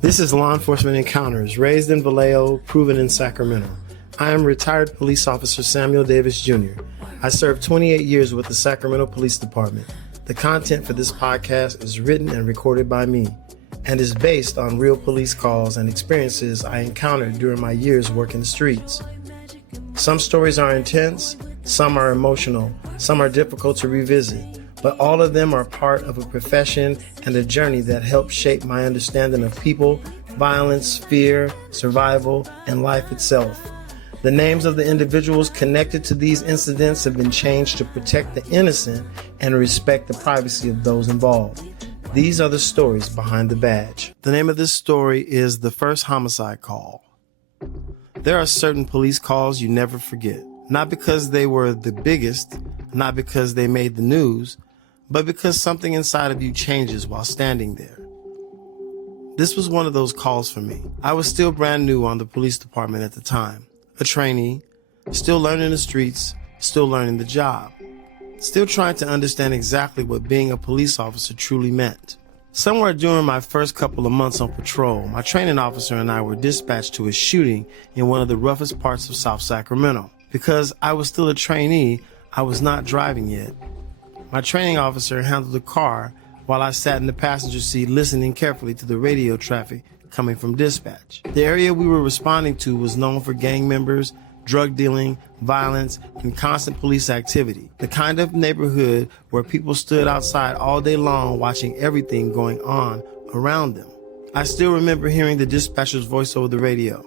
This is Law Enforcement Encounters, raised in Vallejo-Proven in Sacramento. I am retired police officer Samuel Davis Jr. I served 28 years with the Sacramento Police Department. The content for this podcast is written and recorded by me and is based on real police calls and experiences I encountered during my years working the streets. Some stories are intense, some are emotional, some are difficult to revisit, but all of them are part of a profession and a journey that helped shape my understanding of people, violence, fear, survival, and life itself. The names of the individuals connected to these incidents have been changed to protect the innocent and respect the privacy of those involved. These are the stories behind the badge. The name of this story is the First Homicide Call. There are certain police calls you never forget, not because they were the biggest, not because they made the news, but because something inside of you changes while standing there. This was one of those calls for me. I was still brand new on the police department at the time, a trainee, still learning the streets, still learning the job, still trying to understand exactly what being a police officer truly meant. Somewhere during my first couple of months on patrol, my training officer and I were dispatched to a shooting in one of the roughest parts of South Sacramento. Because I was still a trainee, I was not driving yet. My training officer handled the car while I sat in the passenger seat listening carefully to the radio traffic coming from dispatch. The area we were responding to was known for gang members, drug dealing, violence, and constant police activity. The kind of neighborhood where people stood outside all day long watching everything going on around them. I still remember hearing the dispatcher's voice over the radio.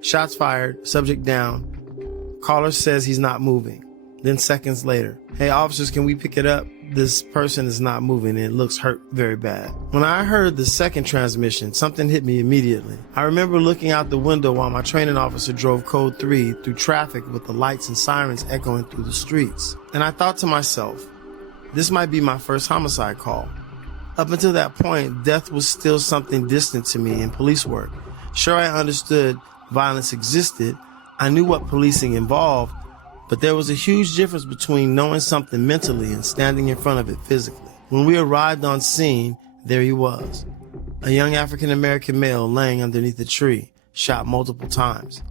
Shots fired, subject down. Caller says he's not moving. Then seconds later, hey officers, can we pick it up? This person is not moving and it looks hurt very bad. When I heard the second transmission, something hit me immediately. I remember looking out the window while my training officer drove code 3 through traffic with the lights and sirens echoing through the streets. And I thought to myself, this might be my first homicide call. Up until that point, death was still something distant to me in police work. Sure, I understood violence existed. I knew what policing involved, but there was a huge difference between knowing something mentally and standing in front of it physically. When we arrived on scene, there he was, a young African-American male laying underneath a tree, shot multiple times.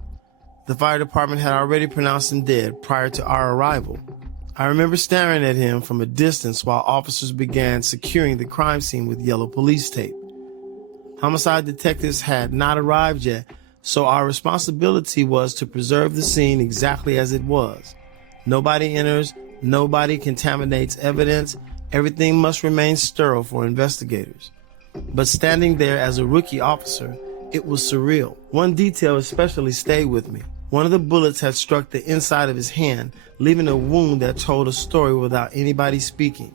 The fire department had already pronounced him dead prior to our arrival. I remember staring at him from a distance while officers began securing the crime scene with yellow police tape. Homicide detectives had not arrived yet, so our responsibility was to preserve the scene exactly as it was. Nobody enters, nobody contaminates evidence, everything must remain sterile for investigators. But standing there as a rookie officer, it was surreal. One detail especially stayed with me. One of the bullets had struck the inside of his hand, leaving a wound that told a story without anybody speaking.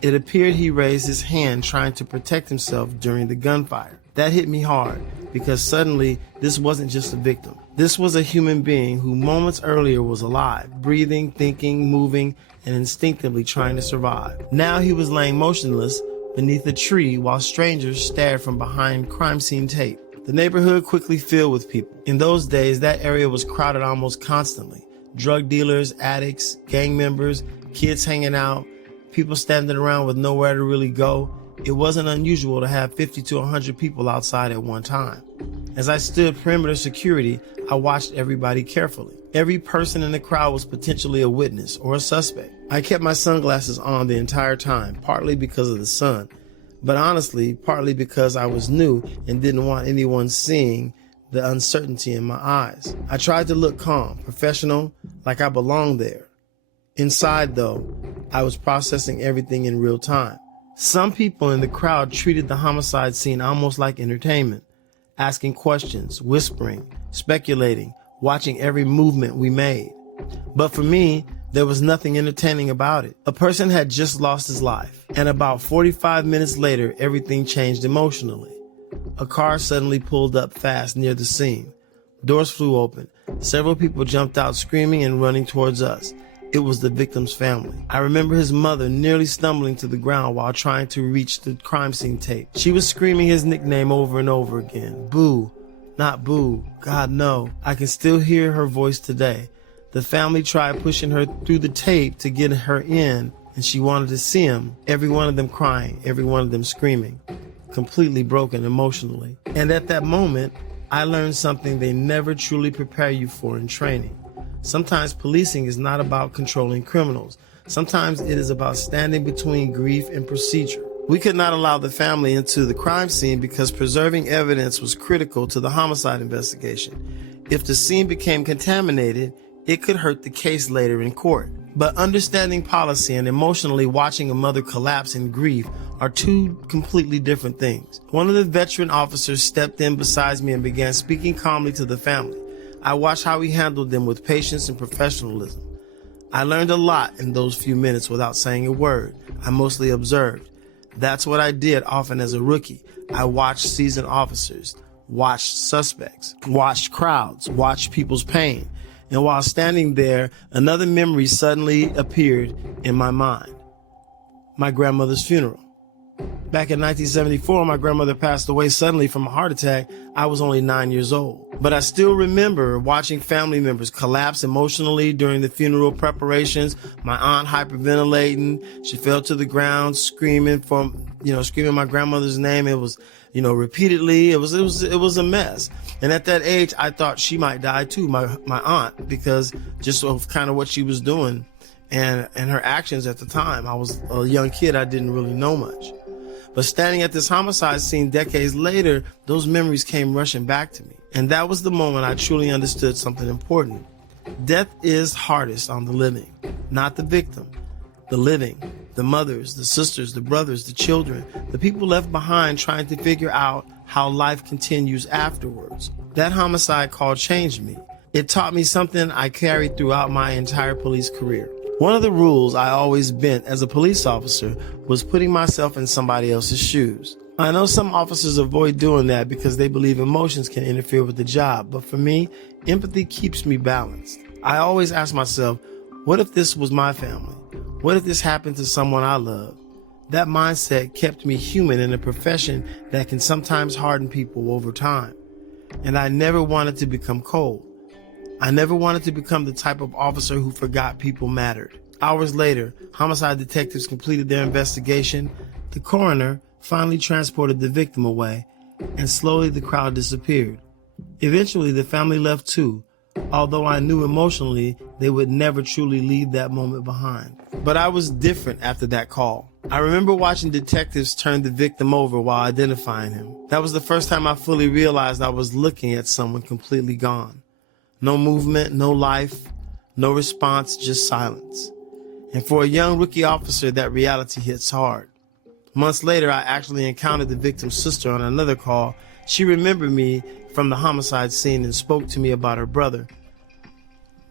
It appeared he raised his hand trying to protect himself during the gunfire. That hit me hard, because suddenly this wasn't just a victim. This was a human being who moments earlier was alive, breathing, thinking, moving, and instinctively trying to survive. Now he was laying motionless beneath a tree while strangers stared from behind crime scene tape. The neighborhood quickly filled with people. In those days, that area was crowded almost constantly. Drug dealers, addicts, gang members, kids hanging out, people standing around with nowhere to really go. It wasn't unusual to have 50 to 100 people outside at one time. As I stood perimeter security, I watched everybody carefully. Every person in the crowd was potentially a witness or a suspect. I kept my sunglasses on the entire time, partly because of the sun, but honestly, partly because I was new and didn't want anyone seeing the uncertainty in my eyes. I tried to look calm, professional, like I belonged there. Inside, though, I was processing everything in real time. Some people in the crowd treated the homicide scene almost like entertainment, asking questions, whispering, speculating, watching every movement we made. But for me, there was nothing entertaining about it. A person had just lost his life, and about 45 minutes later, everything changed emotionally. A car suddenly pulled up fast near the scene. Doors flew open. Several people jumped out screaming and running towards us. It was the victim's family. I remember his mother nearly stumbling to the ground while trying to reach the crime scene tape. She was screaming his nickname over and over again. Boo, not Boo, God no. I can still hear her voice today. The family tried pushing her through the tape to get her in, and she wanted to see him, every one of them crying, every one of them screaming. completely broken emotionally. And at that moment, I learned something they never truly prepare you for in training. Sometimes policing is not about controlling criminals. Sometimes it is about standing between grief and procedure. We could not allow the family into the crime scene because preserving evidence was critical to the homicide investigation. If the scene became contaminated, it could hurt the case later in court. But understanding policy and emotionally watching a mother collapse in grief are two completely different things. One of the veteran officers stepped in beside me and began speaking calmly to the family. I watched how he handled them with patience and professionalism. I learned a lot in those few minutes without saying a word. I mostly observed. That's what I did often as a rookie. I watched seasoned officers, watched suspects, watched crowds, watched people's pain. And while standing there, another memory suddenly appeared in my mind. My grandmother's funeral. Back in 1974, my grandmother passed away suddenly from a heart attack. I was only 9 years old. But I still remember watching family members collapse emotionally during the funeral preparations. My aunt hyperventilating. She fell to the ground screaming my grandmother's name. It was, repeatedly. It was a mess. And at that age, I thought she might die too, my aunt, because just of kind of what she was doing and her actions at the time. I was a young kid. I didn't really know much. But standing at this homicide scene decades later, those memories came rushing back to me. And that was the moment I truly understood something important. Death is hardest on the living, not the victim. The living, the mothers, the sisters, the brothers, the children, the people left behind trying to figure out how life continues afterwards. That homicide call changed me. It taught me something I carried throughout my entire police career. One of the rules I always bent as a police officer was putting myself in somebody else's shoes. I know some officers avoid doing that because they believe emotions can interfere with the job, but for me, empathy keeps me balanced. I always ask myself, what if this was my family? What if this happened to someone I love? That mindset kept me human in a profession that can sometimes harden people over time. And I never wanted to become cold. I never wanted to become the type of officer who forgot people mattered. Hours later, homicide detectives completed their investigation. The coroner finally transported the victim away, and slowly the crowd disappeared. Eventually, the family left too, although I knew emotionally they would never truly leave that moment behind. But I was different after that call. I remember watching detectives turn the victim over while identifying him. That was the first time I fully realized I was looking at someone completely gone. No movement, no life, no response, just silence. And for a young rookie officer, that reality hits hard. Months later, I actually encountered the victim's sister on another call. She remembered me from the homicide scene and spoke to me about her brother.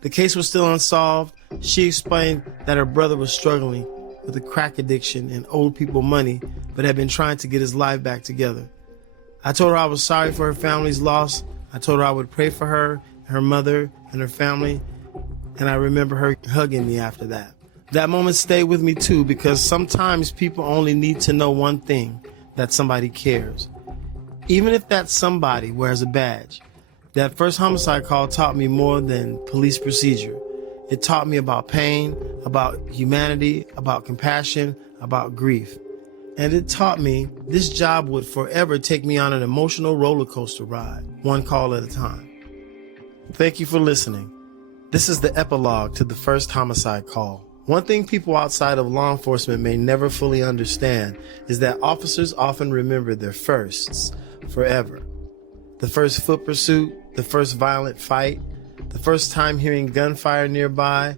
The case was still unsolved. She explained that her brother was struggling with a crack addiction and owed people money, but had been trying to get his life back together. I told her I was sorry for her family's loss. I told her I would pray for her, her mother, and her family, and I remember her hugging me after that. That moment stayed with me too, because sometimes people only need to know one thing, that somebody cares. Even if that somebody wears a badge. That first homicide call taught me more than police procedure. It taught me about pain, about humanity, about compassion, about grief. And it taught me this job would forever take me on an emotional roller coaster ride, one call at a time. Thank you for listening. This is the epilogue to the first homicide call. One thing people outside of law enforcement may never fully understand is that officers often remember their firsts forever. The first foot pursuit, the first violent fight, the first time hearing gunfire nearby,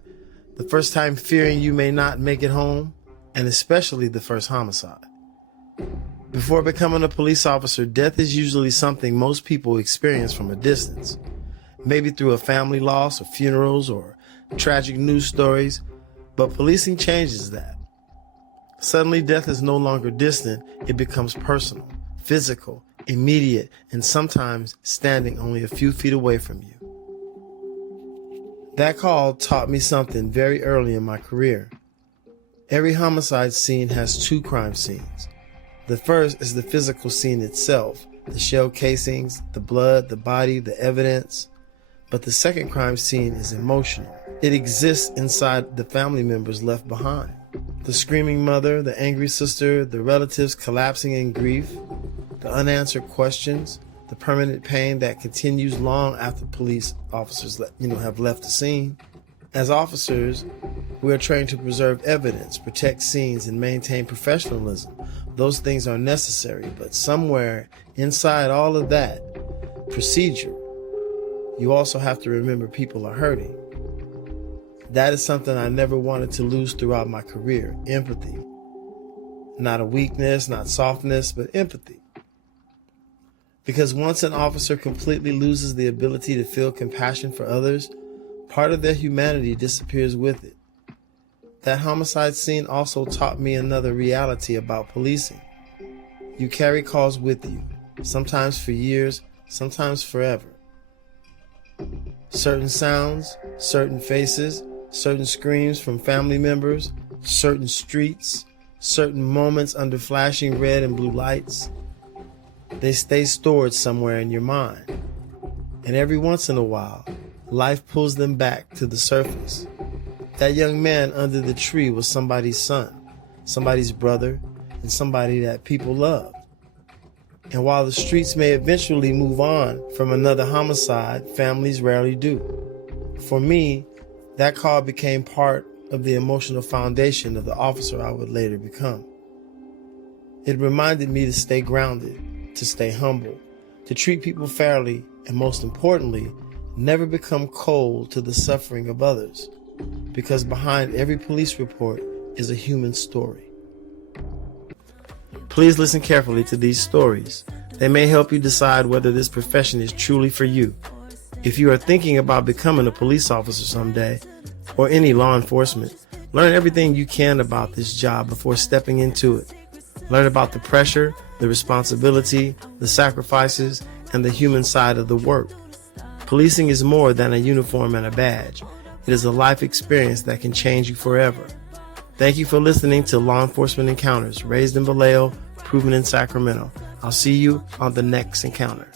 the first time fearing you may not make it home, and especially the first homicide. Before becoming a police officer, death is usually something most people experience from a distance. Maybe through a family loss or funerals or tragic news stories, but policing changes that. Suddenly, death is no longer distant, it becomes personal, physical, immediate, and sometimes standing only a few feet away from you. That call taught me something very early in my career. Every homicide scene has two crime scenes. The first is the physical scene itself, the shell casings, the blood, the body, the evidence. But the second crime scene is emotional. It exists inside the family members left behind. The screaming mother, the angry sister, the relatives collapsing in grief, the unanswered questions, the permanent pain that continues long after police officers have left the scene. As officers, we are trained to preserve evidence, protect scenes, and maintain professionalism. Those things are necessary, but somewhere inside all of that procedure, you also have to remember people are hurting. That is something I never wanted to lose throughout my career, empathy. Not a weakness, not softness, but empathy. Because once an officer completely loses the ability to feel compassion for others, part of their humanity disappears with it. That homicide scene also taught me another reality about policing. You carry calls with you, sometimes for years, sometimes forever. Certain sounds, certain faces, certain screams from family members, certain streets, certain moments under flashing red and blue lights. They stay stored somewhere in your mind. And every once in a while, life pulls them back to the surface. That young man under the tree was somebody's son, somebody's brother, and somebody that people loved. And while the streets may eventually move on from another homicide, families rarely do. For me, that call became part of the emotional foundation of the officer I would later become. It reminded me to stay grounded, to stay humble, to treat people fairly, and most importantly, never become cold to the suffering of others, because behind every police report is a human story. Please listen carefully to these stories. They may help you decide whether this profession is truly for you. If you are thinking about becoming a police officer someday, or any law enforcement, learn everything you can about this job before stepping into it. Learn about the pressure, the responsibility, the sacrifices, and the human side of the work. Policing is more than a uniform and a badge. It is a life experience that can change you forever. Thank you for listening to Law Enforcement Encounters, raised in Vallejo, proven in Sacramento. I'll see you on the next encounter.